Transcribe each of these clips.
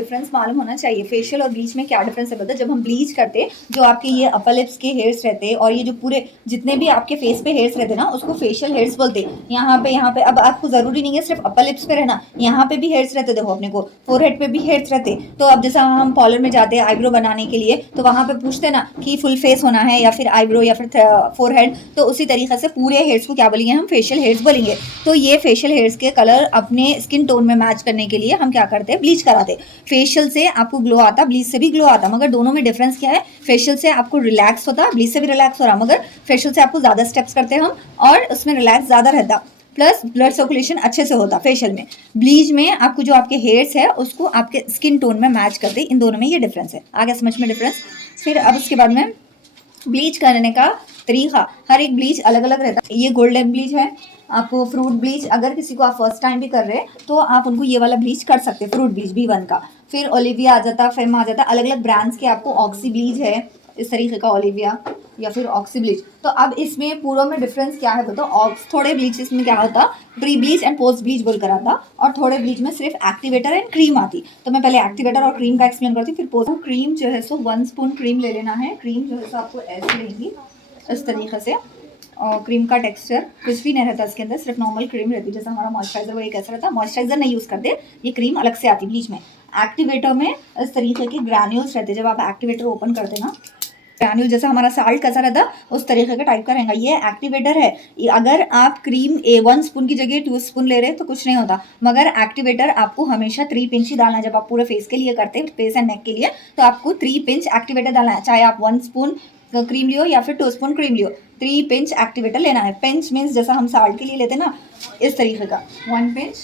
Difference मालूम होना चाहिए फेशियल और ब्लीच में क्या डिफरेंस है। पता है जब हम ब्लीच करते जो आपके ये अपर लिप्स के हेयर्स रहते हैं और ये जो पूरे जितने भी आपके फेस पे हेयर्स रहते हैं ना उसको फेशियल हेयर्स बोलते हैं। यहाँ पे अब आपको जरूरी नहीं है सिर्फ अपर लिप्स पे रहना, यहाँ पे भी हेयर्स रहते, देखो अपने को फोरहेड पे भी हेयर्स रहते। तो अब जैसा हम पार्लर में जाते हैं आईब्रो बनाने के लिए तो वहां पे पूछते ना कि फुल फेस होना है या फिर आईब्रो या फिर फोरहेड, तो उसी तरीके से पूरे हेयर्स को क्या बोलेंगे हम फेशियल हेयर्स बोलेंगे। तो ये फेशियल हेयर्स के कलर अपने स्किन टोन में मैच करने के लिए हम क्या करते हैं ब्लीच कराते। फेशियल से आपको ग्लो आता, ब्लीच से भी ग्लो आता, मगर दोनों में डिफरेंस क्या है, फेशियल से आपको रिलैक्स होता, ब्लीच से भी रिलैक्स हो रहा, मगर फेशियल से आपको ज्यादा स्टेप्स करते हैं हम और उसमें रिलैक्स ज्यादा रहता, प्लस ब्लड सर्कुलेशन अच्छे से होता फेशियल में। ब्लीच में आपको जो आपके हेयर्स है उसको आपके स्किन टोन में मैच करते, इन दोनों में ये डिफरेंस है। आगे समझ में डिफरेंस। फिर अब उसके बाद में ब्लीच करने का तरीका, हर एक ब्लीच अलग अलग रहता है। ये गोल्डन ब्लीच है, आपको फ्रूट ब्लीच, अगर किसी को आप फर्स्ट टाइम भी कर रहे हैं तो आप उनको ये वाला ब्लीच कर सकते हैं, फ्रूट ब्लीच B1 का। फिर ओलिविया आ जाता, फेम आ जाता, अलग अलग ब्रांड्स के आपको ऑक्सी ब्लीच है इस तरीके का, ओलिविया या फिर ऑक्सी ब्लीच। तो अब इसमें पूरा में डिफरेंस क्या है बताओ। थोड़े ब्लीचेस में क्या होता, pre bleach and post bleach बोलकर आता, और थोड़े ब्लीच में सिर्फ एक्टिवेटर एंड क्रीम आती। तो मैं पहले एक्टिवेटर और क्रीम का एक्सप्लेन करती हूँ, फिर पोस्ट। क्रीम जो है सो 1 स्पून क्रीम ले लेना है। क्रीम जो है सो आपको ऐसे लेंगी इस तरीके से, और क्रीम का टेक्सचर कुछ भी नहीं रहता इसके अंदर, सिर्फ नॉर्मल क्रीम रहती है। जैसा हमारा मॉइस्चराइजर वो एक ऐसा रहता है, मॉइस्चराइजर नहीं यूज करते, ये क्रीम अलग से आती ब्लीच में। एक्टिवेटर में इस तरीके के ग्रैन्यूल्स रहते, जब आप एक्टिवेटर ओपन करते ना, ग्रैन्यूल जैसा हमारा साल्ट कैसा रहता उस तरीके का टाइप का रहेगा, ये एक्टिवेटर है। अगर आप क्रीम 1 स्पून की जगह 2 स्पून ले रहे तो कुछ नहीं होता, मगर एक्टिवेटर आपको हमेशा 3 पिंच ही डालना है। जब आप पूरे फेस के लिए करते हैं, फेस एंड नेक के लिए, तो आपको 3 पिंच एक्टिवेटर डालना है, चाहे आप 1 स्पून क्रीम लियो या फिर 2 स्पून क्रीम लियो, 3 पिंच एक्टिवेटर लेना है। पिंच मीन्स जैसा हम साल्ट के लिए लेते हैं ना, इस तरीके का 1 पिंच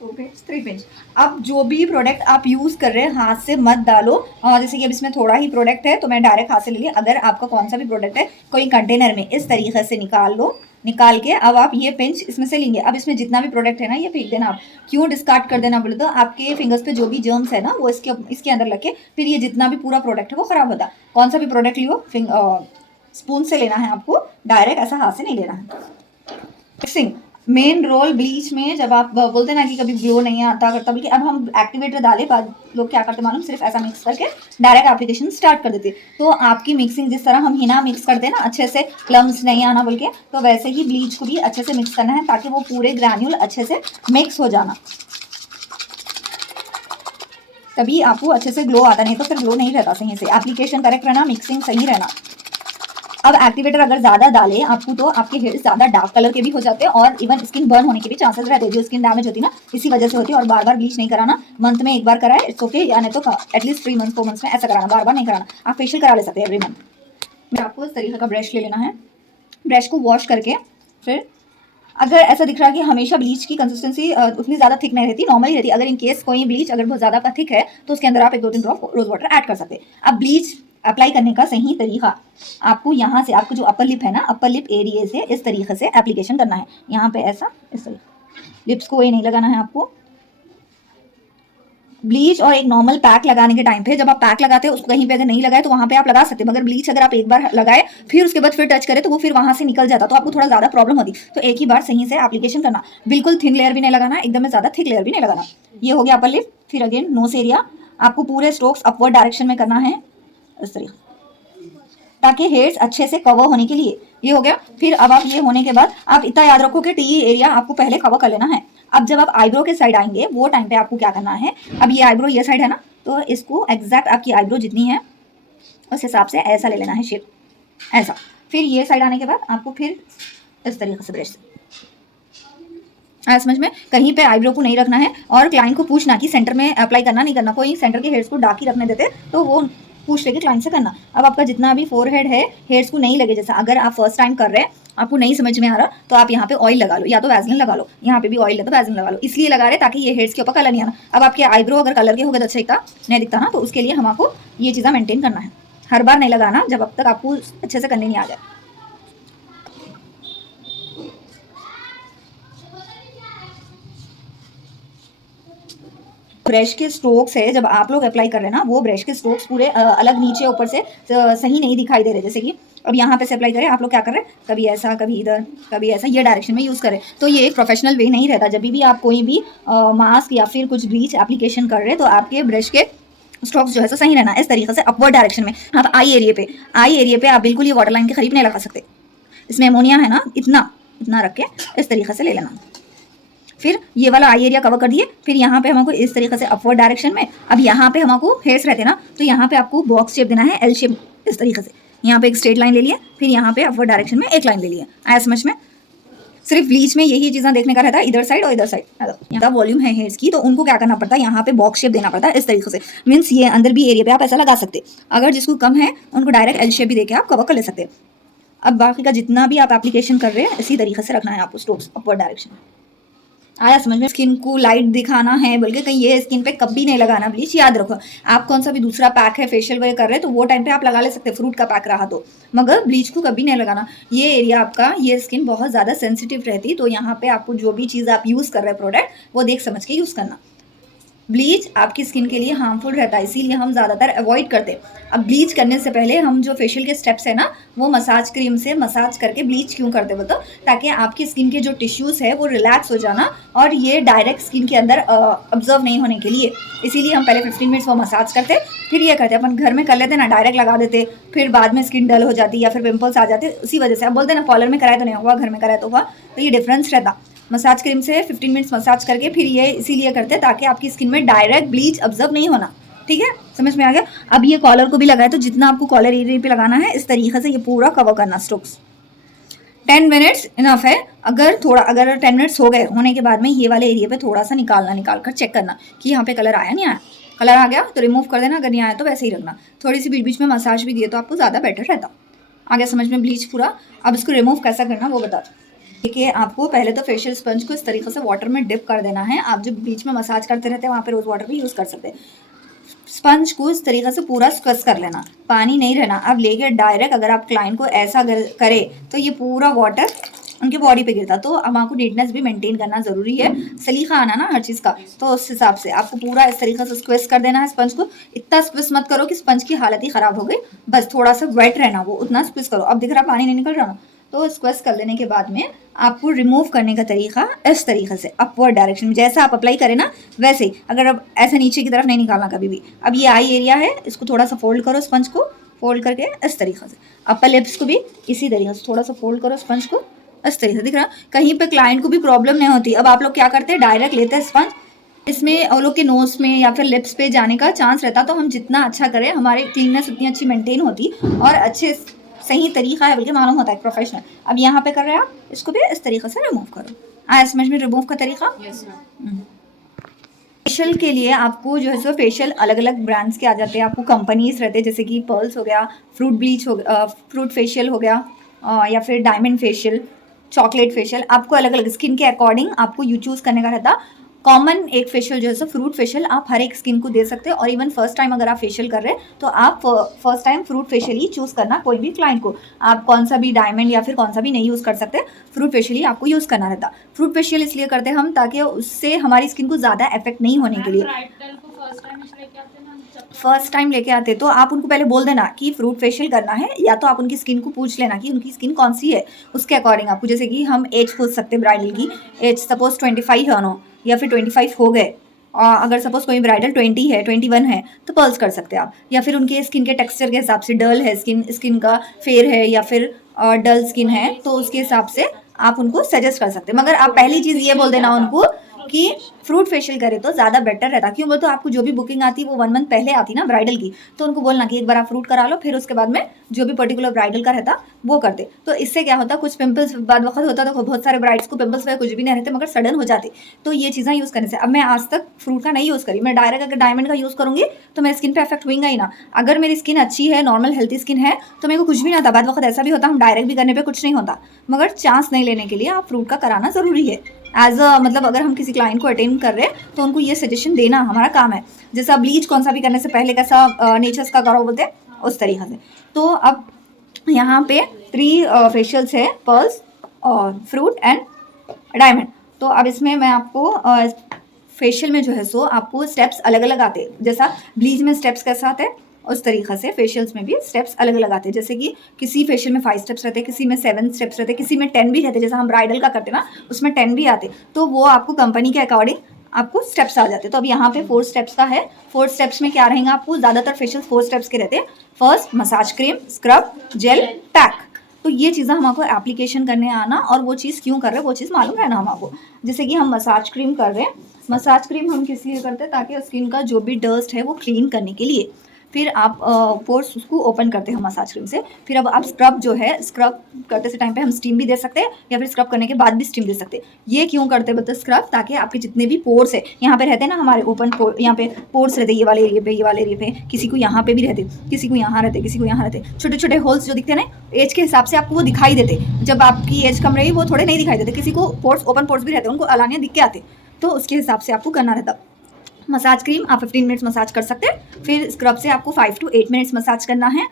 2 पिंच 3 पिंच। अब जो भी प्रोडक्ट आप यूज कर रहे हैं हाथ से मत डालो, और जैसे कि अब इसमें थोड़ा ही प्रोडक्ट है तो मैं डायरेक्ट हाथ से ले लिया। अगर आपका कौन सा भी प्रोडक्ट है कोई कंटेनर में इस तरीके से निकाल लो, निकाल के अब आप ये पिंच इसमें से लेंगे। अब इसमें जितना भी प्रोडक्ट है ना ये फेंक देना। आप क्यों डिस्कार्ड कर देना बोले तो आपके फिंगर्स पे जो भी जर्म्स है ना वो इसके अंदर लग के फिर ये जितना भी पूरा प्रोडक्ट है वो खराब होता। कौन सा भी प्रोडक्ट लियो स्पून से लेना है आपको, डायरेक्ट ऐसा हाथ से नहीं लेना है। मिक्सिंग मेन रोल ब्लीच में, जब आप बोलते ना कि कभी ग्लो नहीं आता करता, बल्कि अब हम एक्टिवेटर डाले बाद लोग क्या करते मालूम, सिर्फ ऐसा मिक्स करके डायरेक्ट एप्लीकेशन स्टार्ट कर देते। तो आपकी मिक्सिंग जिस तरह हम हिना मिक्स करते हैं ना अच्छे से, क्लम्स नहीं आना बोल के, तो वैसे ही ब्लीच को भी अच्छे से मिक्स करना है ताकि वो पूरे ग्रैन्यूल अच्छे से मिक्स हो जाना, तभी आपको अच्छे से ग्लो आता, नहीं तो फिर ग्लो नहीं रहता सही से। एप्लीकेशन करेक्ट रहना, मिक्सिंग सही रहना। अब एक्टिवेटर अगर ज्यादा डाले आपको तो आपके हेयर ज्यादा डार्क कलर के भी हो जाते हैं और इवन स्किन बर्न होने के भी चांसेस रहते हैं। जो स्किन डैमेज होती है ना इसी वजह से होती है। और बार बार ब्लीच नहीं कराना, मंथ में एक बार कराए इट्स ओके, या नहीं तो एटलीस्ट 3 मंथ 4 मंथ्स में ऐसा कराना, बार बार नहीं कराना। आप फेशियल करा ले सकते हैं एवरी मंथ। मैं आपको इस तरीके का ब्रश ले लेना है, ब्रश को वॉश करके फिर अगर ऐसा दिख रहा है कि हमेशा ब्लीच की कंसिस्टेंसी उतनी ज़्यादा थिक नहीं रहती, नॉर्मल ही रहती, अगर इन केस कोई ब्लीच अगर बहुत ज़्यादा थिक है तो उसके अंदर आप 1-2-3 ड्रॉप रोज वाटर ऐड कर सकते हैं। अब ब्लीच अप्लाई करने का सही तरीका, आपको यहाँ से आपको जो अपर लिप है ना, अपर लिप एरिया से इस तरीके से एप्लीकेशन करना है। यहाँ पे ऐसा इस तरीके, लिप्स को ये नहीं लगाना है आपको। ब्लीच और एक नॉर्मल पैक लगाने के टाइम पे, जब आप पैक लगाते हैं उसको कहीं पे अगर नहीं लगाए तो वहां पे आप लगा सकते हैं, मगर ब्लीच अगर आप एक बार लगाए फिर उसके बाद फिर टच करें तो वो फिर वहां से निकल जाता, तो आपको थोड़ा ज्यादा प्रॉब्लम होती। तो एक ही बार सही से एप्लीकेशन करना, बिल्कुल थिन लेयर भी नहीं लगाना, एकदम ज्यादा थिक लेयर भी नहीं लगाना। ये हो गया अपर लिप। फिर अगेन नोज एरिया आपको पूरे स्ट्रोक्स अपवर्ड डायरेक्शन में करना है इस तरीके, ताकि हेयर्स अच्छे से कवर होने के लिए। ये हो गया। फिर अब आप ये होने के बाद आप इतना याद रखो कि टी एरिया आपको पहले कवर कर लेना है। अब जब आप आईब्रो के साइड आएंगे वो टाइम पे आपको क्या करना है, अब ये आईब्रो ये साइड है ना, तो इसको एग्जैक्ट आपकी आईब्रो जितनी है उस हिसाब से ऐसा ले लेना है शेप, ऐसा। फिर ये साइड आने के बाद आपको फिर इस तरीके से ब्रश से समझ में, कहीं पे आईब्रो को नहीं रखना है। और क्लाइंट को पूछना कि सेंटर में अप्लाई करना नहीं करना, कोई सेंटर के हेयर्स को डार्क ही रखने देते तो वो पूछ लेके क्लाइंट से करना। अब आपका जितना भी फोरहेड है हेयर्स को नहीं लगे, जैसा अगर आप फर्स्ट टाइम कर रहे हैं आपको नहीं समझ में आ रहा तो आप यहाँ पे ऑयल लगा लो या तो वैसलिन लगा लो, यहाँ पे भी ऑयल है तो वैसलिन लगा लो। इसलिए लगा रहे ताकि ये हेयर्स के ऊपर कलर नहीं आना। अब आपके आईब्रो अगर कलर के हो गए तो अच्छा दिखता, नहीं दिखता ना, तो उसके लिए हमको ये चीज़ें मेंटेन करना है। हर बार नहीं लगाना जब अब तक आपको अच्छे से करने नहीं आ जाए। ब्रश के स्ट्रोक्स है जब आप लोग अप्लाई कर रहे हैं ना, वो ब्रश के स्ट्रोक्स पूरे अलग नीचे ऊपर से सही नहीं दिखाई दे रहे। जैसे कि अब यहाँ पे से अप्लाई करें, आप लोग क्या कर रहे हैं, कभी ऐसा कभी इधर कभी ऐसा, ये डायरेक्शन में यूज़ करें। तो ये एक प्रोफेशनल वे नहीं रहता। जब भी आप कोई भी मास्क या फिर कुछ ब्लीच एप्लीकेशन कर रहे हैं तो आपके ब्रश के स्ट्रोक्स जो है सही रहना, इस तरीके से अपवर्ड डायरेक्शन में। आप आई एरिया पे आप बिल्कुल ये वाटर लाइन के करीब नहीं लगा सकते। इसमें अमोनिया है ना, इतना इतना रख के इस तरीके से ले लेना। फिर ये वाला आई एरिया कवर कर दिए। फिर यहाँ पे हमको इस तरीके से अपवर्ड डायरेक्शन में, अब यहाँ पे हमको हेयर्स रहते हैं ना, तो यहाँ पे आपको बॉक्स शेप देना है, एल शेप इस तरीके से। यहाँ पे एक स्ट्रेट लाइन ले लिया, फिर यहाँ पे अपवर्ड डायरेक्शन में एक लाइन ले लिया। आया समझ में? सिर्फ ब्लीच में यही चीज़ें देखने का रहता है, इधर साइड और इधर साइड। यहाँ वॉल्यूम है हेयर्स की, तो उनको क्या करना पड़ता है, यहाँ पे बॉक्स शेप देना पड़ता है इस तरीके से। मीन्स ये अंदर भी एरिया पे आप ऐसा लगा सकते। अगर जिसको कम है उनको डायरेक्ट एल शेप भी देके आप कवर कर ले सकते। अब बाकी का जितना भी आप एप्लीकेशन कर रहे हैं इसी तरीके से रखना है आपको स्ट्रोक्स अपवर्ड डायरेक्शन में। आया समझ में? स्किन को लाइट दिखाना है बल्कि कहीं ये स्किन पे कभी नहीं लगाना ब्लीच, याद रखो। आप कौन सा भी दूसरा पैक है फेशियल वगैरह कर रहे हैं तो वो टाइम पे आप लगा ले सकते हैं, फ्रूट का पैक रहा तो, मगर ब्लीच को कभी नहीं लगाना। ये एरिया आपका, ये स्किन बहुत ज़्यादा सेंसिटिव रहती, तो यहाँ पे आपको जो भी चीज़ आप यूज़ कर रहे हैं प्रोडक्ट, वो देख समझ के यूज़ करना। ब्लीच आपकी स्किन के लिए हार्मफुल रहता है, इसीलिए हम ज़्यादातर अवॉइड करते हैं। अब ब्लीच करने से पहले हम जो फेशियल के स्टेप्स है ना, वो मसाज क्रीम से मसाज करके ब्लीच क्यों करते बताओ, ताकि आपकी स्किन के जो टिश्यूज़ है वो रिलैक्स हो जाना, और ये डायरेक्ट स्किन के अंदर ऑब्जर्व नहीं होने के लिए। इसीलिए हम पहले 15 मिनट्स वो मसाज करते, फिर ये करते। अपन घर में कर लेते ना, डायरेक्ट लगा देते, फिर बाद में स्किन डल हो जाती या फिर पिंपल्स आ जाते। उसी वजह से आप बोलते ना पार्लर में कराए तो नहीं हुआ, घर में कराए तो हुआ, तो ये डिफरेंस रहता। मसाज क्रीम से 15 मिनट्स मसाज करके फिर ये इसीलिए करते हैं ताकि आपकी स्किन में डायरेक्ट ब्लीच ऑब्जर्व नहीं होना। ठीक है, समझ में आ गया? अब ये कॉलर को भी लगाए, तो जितना आपको कॉलर एरिया पे लगाना है इस तरीके से ये पूरा कवर करना स्ट्रोक्स। 10 मिनट्स इनफ है। अगर 10 मिनट्स हो गए होने के बाद में ये वाले एरिया पे थोड़ा सा निकाल कर चेक करना कि यहाँ पे कलर आया नहीं आया। कलर आ गया तो रिमूव कर देना, अगर नहीं आया तो वैसे ही रखना। थोड़ी सी बीच बीच में मसाज भी दिए तो आपको ज़्यादा बेटर रहता। आ गया समझ में ब्लीच पूरा? अब इसको रिमूव कैसा करना वो बता दो। देखिए, आपको पहले तो फेशियल स्पंज को इस तरीके से वाटर में डिप कर देना है। आप जब बीच में मसाज करते रहते हैं वहाँ पे रोज़ वाटर भी यूज़ कर सकते हैं। स्पंज को इस तरीके से पूरा स्क्वज कर लेना, पानी नहीं रहना। अब लेके डायरेक्ट अगर आप क्लाइंट को ऐसा करे तो ये पूरा वाटर उनके बॉडी पे गिरता। तो अब आपको नीटनेस भी मेंटेन करना ज़रूरी है, सलीका आना ना हर चीज़ का, तो उस हिसाब से आपको पूरा इस तरीके से स्क्वेस कर देना है स्पंज को। इतना स्क्वेस मत करो कि स्पंज की हालत ही ख़राब हो गई, बस थोड़ा सा वेट रहना, वो उतना स्क्वेस करो। अब दिख रहा पानी नहीं निकल रहा ना, तो स्क्वेस कर लेने के बाद में आपको रिमूव करने का तरीका इस तरीके से अपवर्ड डायरेक्शन में, जैसा आप अप्लाई करें ना वैसे ही। अगर अब ऐसे नीचे की तरफ नहीं निकालना कभी भी। अब ये आई एरिया है, इसको थोड़ा सा फोल्ड करो स्पंज को, फोल्ड करके इस तरीके से। अपर लिप्स को भी इसी तरीके से थोड़ा सा फोल्ड करो स्पंज को इस तरीके से। दिख रहा? कहीं पे क्लाइंट को भी प्रॉब्लम नहीं होती। अब आप लोग क्या करते हैं, डायरेक्ट लेते हैं स्पंज, इसमें वो लोग के नोज में या फिर लिप्स पे जाने का चांस रहता। तो हम जितना अच्छा करें, हमारी क्लीननेस उतनी अच्छी मेंटेन होती और अच्छे सही तरीका है बल्कि मालूम होता है प्रोफेशनल। अब यहाँ पे कर रहे हैं आप, इसको भी इस तरीके से रिमूव करो। आया समझ में रिमूव का तरीका? फेशियल के लिए आपको जो है सो फेशियल अलग अलग ब्रांड्स के आ जाते हैं, आपको कंपनीज रहते हैं, जैसे कि पर्ल्स हो गया, फ्रूट ब्लीच हो गया, फ्रूट फेशियल हो गया, या फिर डायमंड फेशियल, चॉकलेट फेशियल। आपको अलग अलग स्किन के अकॉर्डिंग आपको यू चूज़ करने का रहता। कॉमन एक फेशियल जो है सो फ्रूट फेशियल आप हर एक स्किन को दे सकते हैं। और इवन फर्स्ट टाइम अगर आप फेशियल कर रहे हैं तो आप फर्स्ट टाइम फ्रूट फेशियल ही चूज़ करना। कोई भी क्लाइंट को आप कौन सा भी डायमंड या फिर कौन सा भी नहीं यूज़ कर सकते, फ्रूट फेशियल ही आपको यूज़ करना रहता। फ्रूट फेशियल इसलिए करते हैं हम ताकि उससे हमारी स्किन को ज़्यादा इफेक्ट नहीं होने के लिए। फर्स्ट टाइम लेके आते तो आप उनको पहले बोल देना कि फ्रूट फेशियल करना है, या तो आप उनकी स्किन को पूछ लेना कि उनकी स्किन कौन सी है, उसके अकॉर्डिंग आपको, जैसे कि हम एज पूछ सकते हैं ब्राइडल की, एज सपोज 25 है नो, या फिर 25 हो गए, अगर सपोज कोई ब्राइडल 20 है, 21 है, तो पर्ल्स कर सकते हैं आप। या फिर उनके स्किन के टेक्सचर के हिसाब से, डल है स्किन का फेयर है या फिर डल स्किन है, तो उसके हिसाब से आप उनको सजेस्ट कर सकते हैं। मगर आप पहली चीज़ ये बोल देना उनको कि फ्रूट फेशियल करे तो ज़्यादा बेटर रहता। क्यों बोल, तो आपको जो भी बुकिंग आती है वो 1 मंथ पहले आती ना ब्राइडल की, तो उनको बोलना कि एक बार आप फ्रूट करा लो, फिर उसके बाद में जो भी पर्टिकुलर ब्राइडल का रहता वो करते। तो इससे क्या होता, कुछ पिंपल्स बाद वक्त होता, तो बहुत सारे ब्राइड्स को पिंपल्स वगैरह कुछ भी नहीं रहते मगर सडन हो जाते। तो ये चीज़ें यूज़ करने से, अब मैं आज तक फ्रूट का नहीं यूज़ करी, मैं डायरेक्ट अगर डायमंड का यूज़ करूँगी तो मेरी स्किन पर इफेक्ट हुएगा ही ना। अगर मेरी स्किन अच्छी है, नॉर्मल हेल्थी स्किन है, तो मेरे को कुछ भी नहीं होता। बाद वक्त ऐसा भी होता हम डायरेक्ट भी करने पर कुछ नहीं होता, मगर चांस नहीं लेने के लिए आप फ्रूट का कराना ज़रूरी है। एज अ मतलब अगर हम किसी क्लाइंट को अटेंड कर रहे हैं तो उनको ये सजेशन देना हमारा काम है। जैसा ब्लीच कौन सा भी करने से पहले कैसा नेचर्स का करो बोलते हैं, उस तरीके से। तो अब यहाँ पे 3 फेशियल्स है, पर्ल्स और फ्रूट एंड डायमंड। तो अब इसमें मैं आपको फेशियल में जो है सो आपको स्टेप्स अलग अलग आते हैं। जैसा ब्लीच में स्टेप्स कैसा आते हैं उस तरीक़े से फेशियल्स में भी स्टेप्स अलग अलग आते हैं। जैसे कि किसी फेशियल में 5 स्टेप्स रहते हैं, किसी में 7 स्टेप्स रहते हैं, किसी में 10 भी रहते हैं। जैसे हम ब्राइडल का करते हैं ना, उसमें 10 भी आते, तो वो आपको कंपनी के अकॉर्डिंग आपको स्टेप्स आ जाते हैं। तो अब यहाँ पे 4 स्टेप्स का है। 4 स्टेप्स में क्या रहेगा, आपको ज़्यादातर फेशियल 4 स्टेप्स के रहते हैं। First massage cream, scrub, gel, pack. तो ये चीज़ें हमको एप्लीकेशन करने आना, और वो चीज़ क्यों कर रहे हैं वो चीज़ मालूम रहना हमको। जैसे कि हम मसाज क्रीम कर रहे हैं, मसाज क्रीम हम किस लिए करते हैं, ताकि स्किन का जो भी डस्ट है वो क्लीन करने के लिए। फिर आप पोर्स उसको ओपन करते हैं मसाज क्रीम से। फिर अब आप स्क्रब जो है, स्क्रब करते से टाइम पे हम स्टीम भी दे सकते हैं, या फिर स्क्रब करने के बाद भी स्टीम दे सकते हैं। ये क्यों करते हैं बताओ स्क्रब, ताकि आपके जितने भी पोर्स है यहाँ पे रहते हैं ना, हमारे ओपन पोर, यहाँ पे पोर्स रहते हैं, ये वाले एरिया पे, ये वाले एरिया पे, किसी को यहाँ पे भी रहते, किसी को यहाँ रहते, किसी को यहाँ रहते, छोटे छोटे होल्स जो दिखते हैं ना, एज के हिसाब से आपको वो दिखाई देते। जब आपकी एज कम रही वो थोड़े नहीं दिखाई देते, किसी को पोर्स ओपन पोर्स भी रहते हैं, उनको अलानियाँ दिख के आते, तो उसके हिसाब से आपको करना रहता। मसाज क्रीम आप 15 मिनट्स मसाज कर सकते हैं। फिर स्क्रब से आपको 5 to 8 मिनट्स मसाज करना है,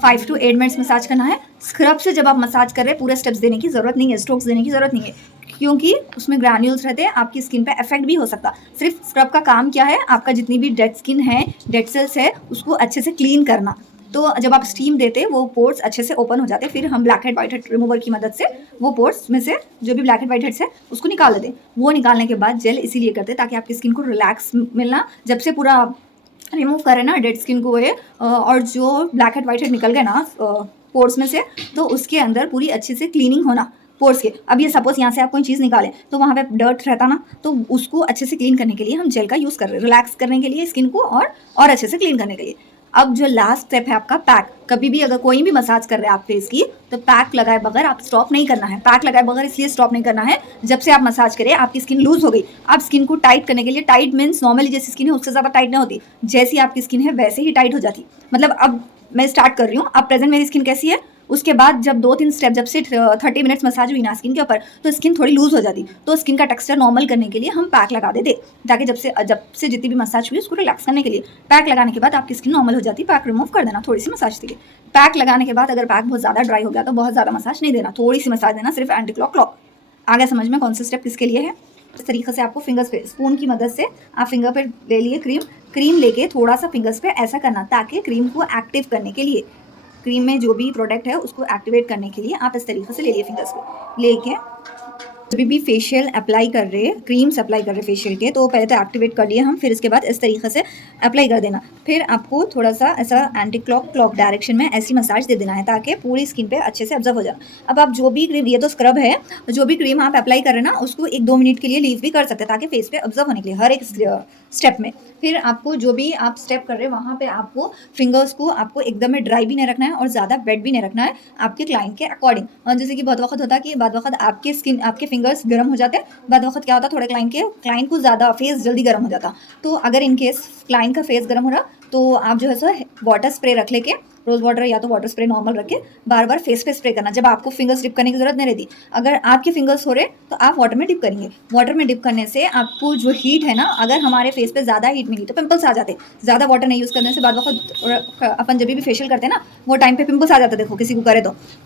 5 to 8 मिनट्स मसाज करना है। स्क्रब से जब आप मसाज कर रहे हैं, पूरे स्टेप्स देने की ज़रूरत नहीं है, स्ट्रोक्स देने की ज़रूरत नहीं है, क्योंकि उसमें ग्रैन्यूल्स रहते हैं, आपकी स्किन पे इफेक्ट भी हो सकता। सिर्फ स्क्रब का काम क्या है, आपका जितनी भी डेड स्किन है, डेड सेल्स है, उसको अच्छे से क्लीन करना। तो जब आप स्टीम देते वो पोर्स अच्छे से ओपन हो जाते, फिर हम black head white head remover की मदद से वो पोर्स में से जो भी ब्लैक हेड वाइट हेड्स है उसको निकाल देते। वो निकालने के बाद जेल इसीलिए करते ताकि आपकी स्किन को रिलैक्स मिलना, जब से पूरा रिमूव करें ना डेड स्किन को ये, और जो ब्लैक हेड वाइट हेड निकल गए ना पोर्स में से, तो उसके अंदर पूरी अच्छे से क्लीनिंग होना पोर्स के। अब ये सपोज यहाँ से आप कोई चीज़ निकालें तो वहाँ पे डर्ट रहता ना, तो उसको अच्छे से क्लीन करने के लिए हम जेल का यूज़ कर रहे हैं, रिलैक्स करने के लिए स्किन को, और अच्छे से क्लीन करने के लिए। अब जो लास्ट स्टेप है आपका पैक। कभी भी अगर कोई भी मसाज कर रहे हैं आप फेस की, तो पैक लगाए बगैर आप स्टॉप नहीं करना है। पैक लगाए बगैर इसलिए स्टॉप नहीं करना है, जब से आप मसाज करें आपकी स्किन लूज हो गई, आप स्किन को टाइट करने के लिए, टाइट मीन्स नॉर्मली जैसी स्किन है उससे ज़्यादा टाइट नहीं होती, जैसी आपकी स्किन है वैसे ही टाइट हो जाती। मतलब अब मैं स्टार्ट कर रही हूँ, अब प्रेजेंट मेरी स्किन कैसी है, उसके बाद जब 2-3 स्टेप, जब से 30 मिनट्स मसाज हुई ना स्किन के ऊपर, तो स्किन थोड़ी लूज हो जाती। तो स्किन का टेक्सचर नॉर्मल करने के लिए हम पैक लगा देते, ताकि जब से जितनी भी मसाज हुई उसको रिलैक्स करने के लिए। पैक लगाने के बाद आपकी स्किन नॉर्मल हो जाती, पैक रिमूव कर देना, थोड़ी सी मसाज देके। पैक लगाने के बाद अगर पैक बहुत ज़्यादा ड्राई हो गया तो बहुत ज़्यादा मसाज नहीं देना, थोड़ी सी मसाज देना, सिर्फ एंटी क्लॉक क्लॉक। आगे समझ में कौन सा स्टेप किसके लिए है। इस तरीके से आपको फिंगर्स पे स्पून की मदद से आप फिंगर पे ले लिए क्रीम लेके थोड़ा सा फिंगर्स पे ऐसा करना, ताकि क्रीम को एक्टिव करने के लिए, क्रीम में जो भी प्रोडक्ट है उसको एक्टिवेट करने के लिए आप इस तरीके से ले लिए फिंगर्स को लेके। जब भी फेशियल अप्लाई कर रहे हैं, क्रीम्स अप्लाई कर रहे हैं फेशियल के, तो पहले तो एक्टिवेट कर लिए हम, फिर इसके बाद इस तरीके से अप्लाई कर देना। फिर आपको थोड़ा सा ऐसा एंटी क्लॉक डायरेक्शन में ऐसी मसाज दे देना है, ताकि पूरी स्किन पे अच्छे से ऑब्जर्व हो जाए। अब आप जो भी क्रीम, ये तो स्क्रब है, जो भी क्रीम आप अप्लाई कर रहे हैं ना, उसको 1-2 मिनट के लिए लीव भी कर सकते हैं, ताकि फेस पे ऑब्जर्व होने के लिए हर एक स्टेप में। फिर आपको जो भी आप स्टेप कर रहे हैं वहाँ पे आपको फिंगर्स को आपको एकदम में ड्राई भी नहीं रखना है और ज़्यादा वेट भी नहीं रखना है, आपके क्लाइंट के अकॉर्डिंग। और जैसे कि बहुत वक्त होता है कि बाद वक्त आपके फिंगर्स गर्म हो जाते हैं, बाद वक्त क्या होता है थोड़े क्लाइंट को ज़्यादा फेस जल्दी गर्म हो जाता। तो अगर इनकेस क्लाइंट का फेस गर्म हो रहा, तो आप जो है सो वाटर स्प्रे रख लेके, रोज़ वाटर या तो वाटर स्प्रे नॉर्मल रख के बार बार फेस पे स्प्रे करना। जब आपको फिंगर्स डिप करने की जरूरत नहीं रहती, अगर आपके फिंगर्स हो रहे तो आप वाटर में डिप करेंगे। वाटर में डिप करने से आपको जो हीट है ना, अगर हमारे फेस पे ज़्यादा हीट मिली तो पिंपल्स आ जाते। ज़्यादा वाटर नहीं यूज़ करने से बाद वक्त अपन जब भी फेशियल करते हैं ना, वो टाइम पे पिंपल्स आ जाते, देखो किसी को करे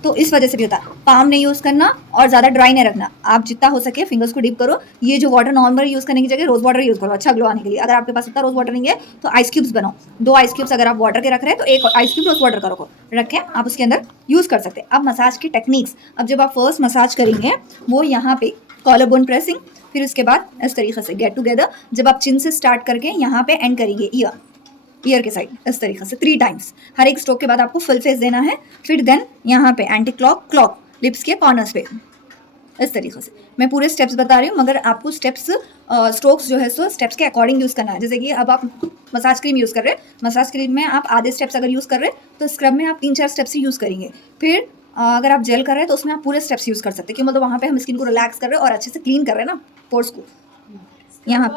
तो इस वजह से भी होता है। पाम नहीं यूज़ करना और ज़्यादा ड्राई नहीं रखना, आप जितना हो सके फिंगर्स को डिप करो। ये जो वाटर नॉर्मल यूज़ करने की जगह रोज़ वाटर यूज़ करो अच्छा ग्लो आने के लिए। अगर आपके पास उतना रोज़ वाटर नहीं है तो आइस क्यूब्स बनाओ, 2 आइस क्यूब्स अगर आप वाटर के रख रहे हैं तो 1 आइस क्यूब रोज़ वाटर करो रखें, आप उसके अंदर यूज़ कर सकते हैं। अब मसाज की टेक्निक्स, अब जब आप फर्स्ट मसाज करेंगे वो यहाँ पे कॉलर बोन प्रेसिंग, फिर उसके बाद इस तरीके से गेट टुगेदर, जब आप चिन से स्टार्ट करके यहाँ पे एंड करेंगे ईयर के साइड, इस तरीके से 3 टाइम्स। हर एक स्ट्रोक के बाद आपको फुल फेस देना है। फिर देन यहाँ पे एंटी क्लॉक लिप्स के कॉर्नर्स पे, इस तरीके से। मैं पूरे स्टेप्स बता रही हूँ, मगर आपको स्ट्रोक्स जो है सो स्टेप्स के अकॉर्डिंग यूज़ करना है। जैसे कि अब आप मसाज क्रीम यूज़ कर रहे हैं, मसाज क्रीम में आप आधे स्टेप्स अगर यूज़ कर रहे हैं तो स्क्रब में आप 3-4 स्टेप्स ही यूज़ करेंगे। फिर अगर आप जेल कर रहे हैं तो उसमें आप पूरे स्टेप्स यूज़ कर सकते हैं, क्यों मतलब वहाँ पे हम स्किन को रिलैक्स कर रहे हैं और अच्छे से क्लीन कर रहे हैं ना पोर्स को। यहाँ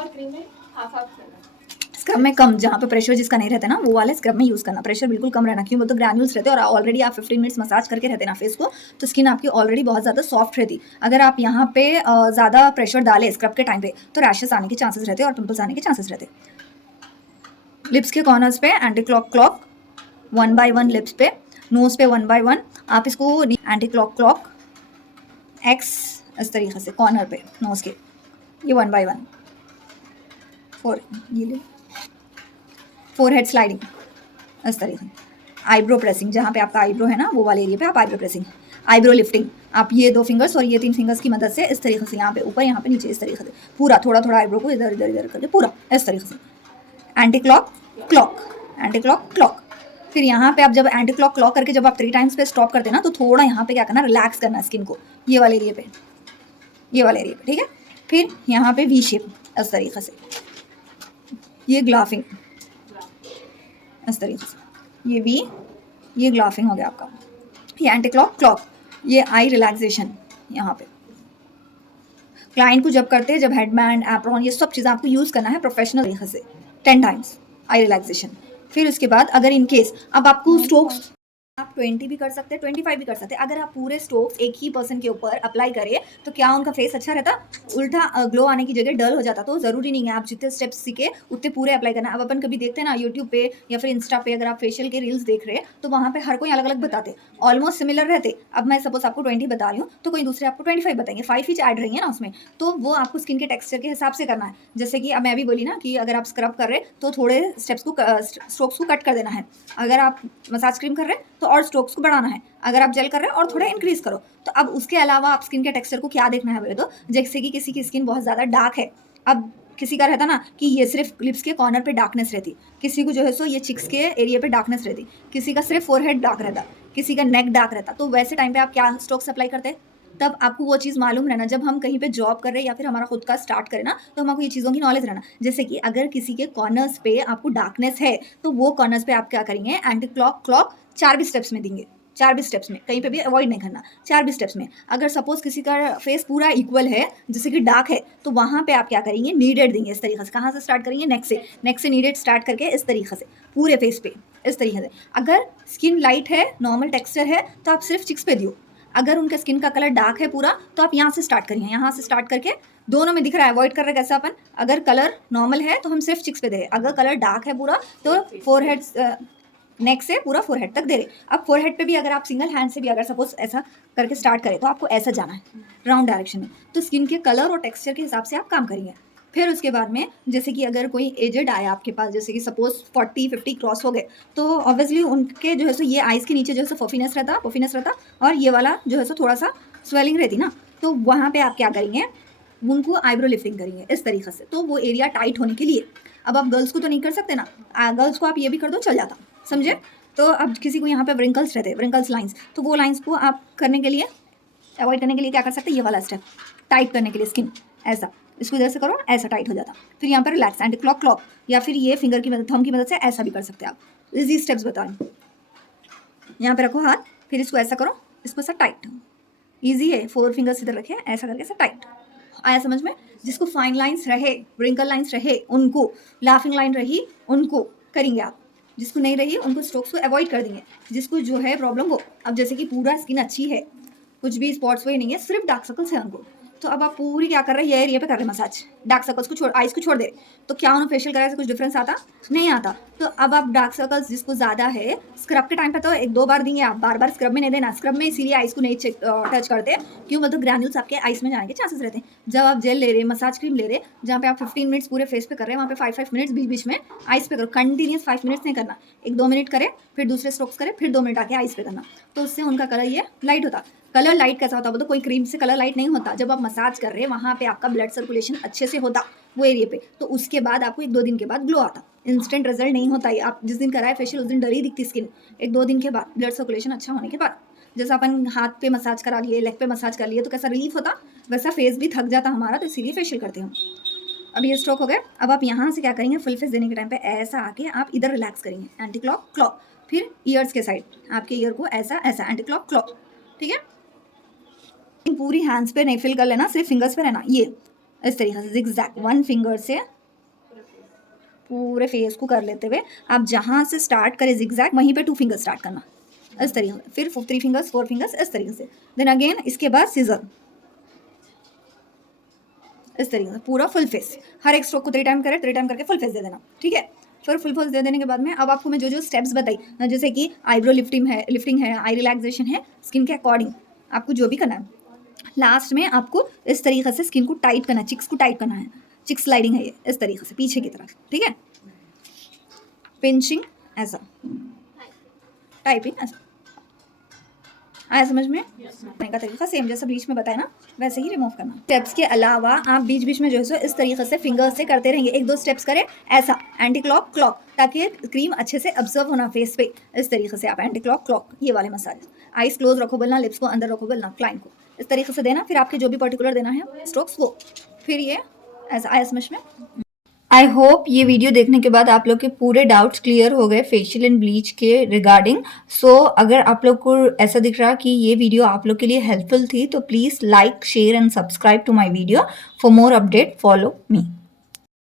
स्क्रब में कम, जहाँ पे प्रेशर जिसका नहीं रहता ना, वो वाले स्क्रब में यूज़ करना, प्रेशर बिल्कुल कम रहना। क्यों बोलते ग्रैन्यूल्स रहते हैं और ऑलरेडी आप 15 मिनट्स मसाज करके रहते हैं ना फेस को, तो स्किन आपकी ऑलरेडी बहुत ज़्यादा सॉफ्ट रहती। अगर आप यहाँ पे ज़्यादा प्रेशर डालें स्क्रब के टाइम पे तो रैशेस आने के चांसेस रहते हैं और पिंपल्स आने के चांसेस रहते हैं। लिप्स के कॉर्नर्स पे एंटी क्लॉक 1 by 1 लिप्स पे, नोज पे 1 by 1 आप इसको एंटी क्लॉक एक्स इस तरीके से कॉर्नर पे नोज के, ये 1 by 1 4 हेड स्लाइडिंग इस तरीके से। आईब्रो प्रेसिंग, जहाँ पे आपका आईब्रो है ना वो वाले एरिया पे आप आईब्रो प्रेसिंग। आईब्रो लिफ्टिंग, आप ये 2 फिंगर्स और ये 3 फिंगर्स की मदद से इस तरीके से यहाँ पे ऊपर, यहाँ पे नीचे, इस तरीके से पूरा थोड़ा थोड़ा आईब्रो को इधर इधर इधर करके पूरा इस तरीके से। Anti clock clock, anti clock clock. फिर यहाँ पे आप जब एंटी क्लॉक क्लॉक करके जब आप 3 टाइम्स पे स्टॉप करते हैं ना, तो थोड़ा यहाँ पे क्या करना, रिलैक्स करना स्किन को, ये वाले एरिया पे, ये वाले एरिया पे, ठीक है। फिर यहाँ पे वी शेप इस तरीके से, ये ग्लाफिंग इस तरीके से, ये वी, ये ग्लाफिंग हो गया आपका। ये एंटी क्लॉक क्लॉक, ये आई रिलैक्सेशन। यहाँ पे क्लाइंट को जब करते हैं, जब हेडबैंड एप्रॉन ये सब चीज़ें आपको यूज़ करना है प्रोफेशनल तरीके से 10 टाइम्स आई रिलैक्सेशन। फिर उसके बाद अगर इन केस अब आपको स्ट्रोक्स आप 20 भी कर सकते हैं, 25 भी कर सकते हैं। अगर आप पूरे स्ट्रोक्स एक ही पर्सन के ऊपर अप्लाई करें तो क्या उनका फेस अच्छा रहता, उल्टा ग्लो आने की जगह डल हो जाता। तो ज़रूरी नहीं है आप जितने स्टेप्स सीखे उतने पूरे अप्लाई करना। अब अपन कभी देखते हैं ना यूट्यूब पे या फिर इंस्टा पे, अगर आप फेशियल के रील्स देख रहे हैं तो वहाँ पे हर कोई अलग अलग बताते, ऑलमोस्ट सिमिलर रहते। अब मैं सपोज आपको 20 बता रही हूँ तो कोई दूसरे आपको 25 बताएंगे, 5 ही ऐड रही है ना उसमें, तो वो आपको स्किन के टेक्सचर के हिसाब से करना है। जैसे कि अब मैं भी बोली ना कि अगर आप स्क्रब कर रहे तो थोड़े स्टेप्स को स्ट्रोक्स को कट कर देना है, अगर आप मसाज क्रीम कर रहे हैं तो और स्ट्रोक्स को बढ़ाना है, अगर आप जेल कर रहे हैं और थोड़ा इंक्रीज करो। तो अब उसके अलावा आप स्किन के टेक्सचर को क्या देखना है बोले तो, जैसे कि किसी की स्किन बहुत ज़्यादा डार्क है, अब किसी का रहता ना कि ये सिर्फ लिप्स के कॉर्नर पे डार्कनेस रहती, किसी को जो है सो ये चिक्स के एरिया पे डार्कनेस रहती, किसी का सिर्फ फोरहेड डार्क रहता, किसी का नेक डार्क रहता। तो वैसे टाइम पे आप क्या स्ट्रोक्स अप्लाई करते हैं, तब आपको वो चीज़ मालूम रहना। जब हम कहीं पे जॉब कर रहे हैं या फिर हमारा खुद का स्टार्ट करें ना, तो हमको ये चीज़ों की नॉलेज रहना। जैसे कि अगर किसी के कॉर्नर्स पे आपको डार्कनेस है तो वो कॉर्नर्स पे आप क्या करेंगे, एंटी क्लॉक क्लॉक 4 भी स्टेप्स में देंगे, 4 भी स्टेप्स में, कहीं पे भी अवॉइड नहीं करना, 4 भी स्टेप्स में। अगर सपोज किसी का फेस पूरा इक्वल है, जैसे कि डार्क है, तो वहाँ पे आप क्या करेंगे, नीडेड देंगे इस तरीके से। कहाँ से स्टार्ट करेंगे, नेक से नीडेड स्टार्ट करके इस तरीके से पूरे फेस पे इस तरीके से। अगर स्किन लाइट है, नॉर्मल टेक्सचर है, तो आप सिर्फ चिक्स पे दियो। अगर उनका स्किन का कलर डार्क है पूरा, तो आप यहाँ से स्टार्ट करिए, यहाँ से स्टार्ट करके दोनों में दिख रहा है, अवॉइड कर रहे कैसे अपन। अगर कलर नॉर्मल है तो हम सिर्फ चिक्स पे दे रहे, अगर कलर डार्क है पूरा तो फोरहेड नेक से पूरा फोरहेड तक दे रहे। अब फोरहेड पे भी अगर आप सिंगल हैंड से भी अगर सपोज ऐसा करके स्टार्ट करें तो आपको ऐसा जाना है राउंड डायरेक्शन में। तो स्किन के कलर और टेक्सचर के हिसाब से आप काम करेंगे। फिर उसके बाद में जैसे कि अगर कोई एजेड आया आपके पास, जैसे कि सपोज 40-50 क्रॉस हो गए, तो ऑब्वियसली उनके जो है सो ये आइज़ के नीचे जो है सो पफीनेस रहता और ये वाला जो है सो थोड़ा सा स्वेलिंग रहती ना, तो वहाँ पे आप क्या करेंगे, उनको आईब्रो लिफ्टिंग करेंगे इस तरीके से, तो वो एरिया टाइट होने के लिए। अब आप गर्ल्स को तो नहीं कर सकते ना, गर्ल्स को आप ये भी कर दो चल जाता, समझे। तो अब किसी को यहाँ पे व्रिंकल्स रहते हैं, व्रिंकल्स लाइंस, तो वो लाइंस को आप करने के लिए, अवॉइड करने के लिए क्या कर सकते हैं, ये वाला स्टेप टाइट करने के लिए स्किन ऐसा, इसको इधर से करो ऐसा टाइट हो जाता। फिर यहाँ पर रिलैक्स एंटी क्लॉक क्लॉक, या फिर ये फिंगर की मदद, थंब की मदद से ऐसा भी कर सकते हैं आप। इजी स्टेप्स बता रही हूँ। यहाँ पे रखो हाथ, फिर इसको ऐसा करो, इसको ऐसा टाइट, ईजी है, 4 फिंगर्स इधर रखे ऐसा करके ऐसा टाइट। आया समझ में। जिसको फाइन लाइंस रहे, व्रिंकल लाइंस रहे उनको, लाफिंग लाइन रही उनको करेंगे आप, जिसको नहीं रही उनको स्ट्रोक्स को अवॉइड कर देंगे। जिसको जो है प्रॉब्लम वो, अब जैसे कि पूरा स्किन अच्छी है, कुछ भी स्पॉट्स वही नहीं है, सिर्फ डार्क सर्कल्स है उनको, तो अब आप पूरी क्या कर रहे हैं, ये एरिया पे कर रहे हैं मसाज, डार्क सर्कल्स को छोड़, आइज को छोड़ दे। तो क्या उन्होंने फेशियल कराने से कुछ डिफरेंस आता, नहीं आता। तो अब आप डार्क सर्कल्स जिसको ज़्यादा है, स्क्रब के टाइम पे तो 1-2 बार देंगे आप, बार बार स्क्रब में नहीं देना। स्क्रब में इसीलिए आइस को नहीं टच करते, क्यों मतलब ग्रैन्यूल्स आपके आइस में जाने के चांसेस रहते हैं। जब आप जेल ले रहे, मसाज क्रीम ले रहे, जहाँ पे आप 15 मिनट्स पूरे फेस पे कर रहे हैं, वहाँ पे 5-5 मिनट्स बीच बीच में आइस पे करो, कंटिन्यूस 5 मिनट्स नहीं करना, 1-2 मिनट करे, फिर दूसरे स्ट्रोक्स करे, फिर 2 मिनट आके आइस पे करना, तो उससे उनका कलर ये लाइट होता। कलर लाइट कैसा होता है, तो कोई क्रीम से कलर लाइट नहीं होता। जब आप मसाज कर रहे हैं वहाँ पे आपका ब्लड सर्कुलेशन अच्छे से होता वो एरिया पे, तो उसके बाद आपको 1-2 दिन के बाद ग्लो आता। इंस्टेंट रिजल्ट नहीं होता है, आप जिस दिन कराए फेशियल उस दिन डरी दिखती स्किन, 1-2 दिन के बाद ब्लड सर्कुलेशन अच्छा होने के बाद। जैसा अपन हाथ पे मसाज करा लिए, लेग पे मसाज कर लिए तो कैसा रिलीफ होता, वैसा फेस भी थक जाता हमारा, तो इसीलिए फेशियल करते हैं। अब ये स्ट्रोक हो गए। अब आप यहाँ से क्या करेंगे, फुल फेस देने के टाइम पे ऐसा आके आप इधर रिलैक्स करेंगे, एंटी क्लॉक क्लॉक। फिर ईयर्स के साइड आपके ईयर को ऐसा ऐसा एंटी क्लॉक क्लॉक, ठीक है। पूरी हैंड्स पे नहीं फिल कर लेना, सिर्फ फिंगर्स पे रहना, ये इस तरीके से जिगजैग 1 फिंगर से पूरे फेस को कर लेते हुए आप जहाँ से स्टार्ट करें जिगजैग वहीं पे 2 फिंगर स्टार्ट करना इस तरीके से, फिर 3 फिंगर्स 4 फिंगर्स इस तरीके से। देन अगेन इसके बाद सीजर इस तरीके से पूरा फुल फेस, हर एक स्ट्रोक को 3 टाइम करें, 3 टाइम करके फुल फेस दे देना, ठीक है। फिर फुल फेस दे देने के बाद में अब आपको मैं जो स्टेप्स बताई, जैसे कि आईब्रो लिफ्टिंग है, आई रिलैक्सेशन है, स्किन के अकॉर्डिंग आपको जो भी करना है। लास्ट में आपको इस तरीके से स्किन को टाइट करना है, चिक्स को टाइट करना है, चिक स्लाइडिंग है ये इस तरीके से पीछे की तरफ, ठीक है। पिंचिंग ऐसा टाइपिंग ऐसा आया समझ में? करने का तरीका सेम जैसा ब्लीच में बताया ना वैसे ही रिमूव करना। स्टेप्स के अलावा आप बीच बीच में जो है सो इस तरीके से फिंगर्स से करते रहेंगे, 1-2 स्टेप्स करें ऐसा एंटी क्लॉक क्लॉक, ताकि क्रीम अच्छे से ऑब्जर्व होना फेस पे। इस तरीके से आप एंटी क्लॉक क्लॉक ये वाले मसाज, आईज क्लोज रखो बोलना, लिप्स को अंदर रखो बोलना क्लाइंट को, इस तरीके से देना। फिर आपके जो भी पर्टिकुलर देना है स्ट्रोक्स वो, फिर ये ऐसा आया समझ में? आई होप ये वीडियो देखने के बाद आप लोग के पूरे डाउट्स क्लियर हो गए फेशियल एंड ब्लीच के रिगार्डिंग। सो अगर आप लोग को ऐसा दिख रहा कि ये वीडियो आप लोग के लिए हेल्पफुल थी तो please like share and subscribe to my video for more update. Follow me.